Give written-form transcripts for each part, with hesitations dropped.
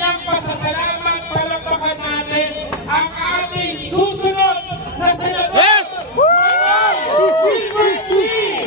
kanyang pasasalamat, palakpakan natin ang ating susunod na senador. Yes! Manong Wilbert Lee!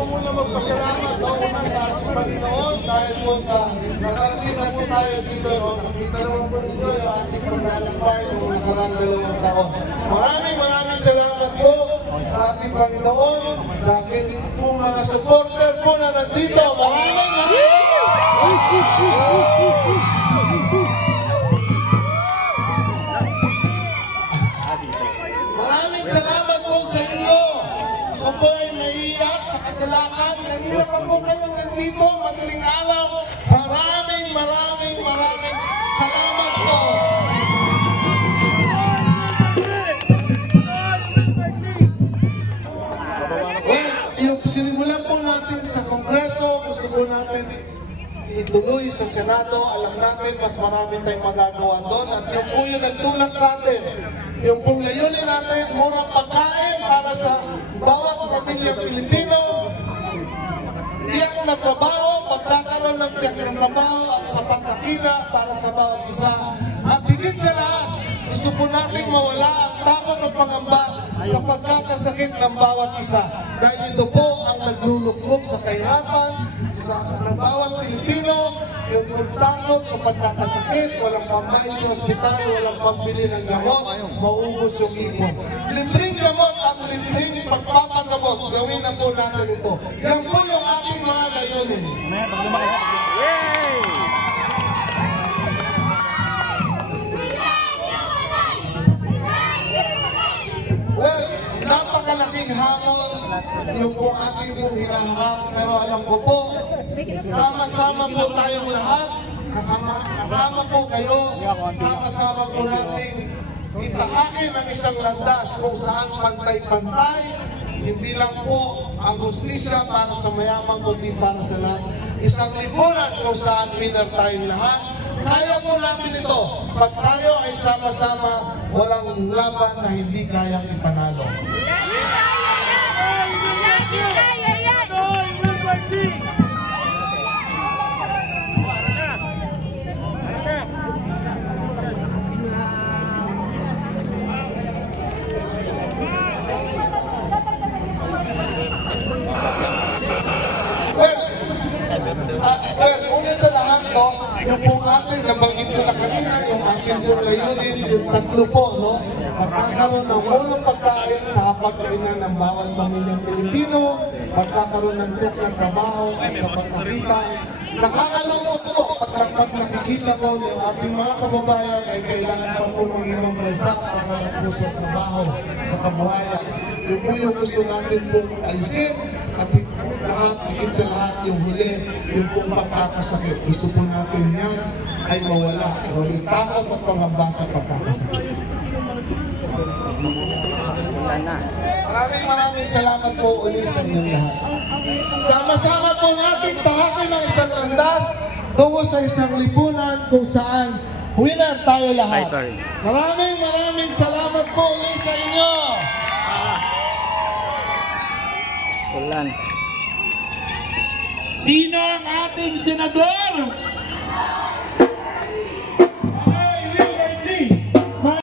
Muna magpasalamat sa ating Panginoon dahil po sa nakarating na po tayo dito. Nakita naman po dito yung ating paglalakbay noong nakarang 2 taon. Maraming salamat po sa ating Panginoon, sa aking pong mga supporter po na nandito. Maraming salamat po sa inyo. Ako po ay naiiyak sa kagalakan. Kanina pa po kayong nandito, madaling araw. Maraming salamat po. Well, yung sinimulan po natin sa Kongreso, gusto po natin ituloy sa Senado. Alam natin, mas marami tayong magagawa doon. At yung po yung nagtulak sa atin. Yung pong layunin natin, murang pagkain para sa bawat pamilyang Pilipino, tiyak na trabaho, pagkakaroon ng tiyak ng trabaho at sapat na kita para sa bawat isa. At higit sa lahat, gusto po natin mawala ang takot at pangamba sa pagkakasakit ng bawat isa. Dahil ito po ang nagluluklok sa kahirapan ng bawat Pilipino, yung pagtakot sa pagkakasakit, walang pambayad sa ospital, walang pambili ng gamot, maubos yung ipon. Libreng gamot at libreng pagpapagamot, gawin na po natin ito. Yan po yung ating mga layunin. Well, napakalaking hamon yung po ating pong hinaharap, pero alam ko po, sama-sama po tayong lahat, kasama po kayo, sama-sama po natin itahakin ang isang landas kung saan pantay-pantay, hindi lang po ang justisya para sa mayaman, kundi para sa lahat. Isang lipunan kung saan winner tayong lahat. Kaya po natin ito. Pag tayo ay sama-sama, walang laban na hindi kayang ipanalo. Well, una sa lahat, no, yung pong ating nabanggit ko na kanina, yung ating pong layunin, yung tatlo po, no, magkakaroon ng unang pagkain sa hapagkainan ng bawat pamilyang Pilipino, magkakaroon ng tiyak ng trabaho at sa pagkakita. Nakakalungkot po pag nakikita ko na yung ating mga kababayan ay kailangan pa po maging ng bansa para po sa trabaho, sa kabuhayan. Yung po yung gusto natin pong alisin at lahat, higit sa lahat yung huli, yung pong pagkakasakit. Gusto po natin yan ay mawala. Yung takot at pangamba sa pagkakasakit. Maraming salamat po ulit sa inyong lahat. Sama-sama po natin tahakin ng isang landas tungo sa isang lipunan kung saan winner tayo lahat. Maraming salamat po ulit sa inyo. Sino ang ating senador?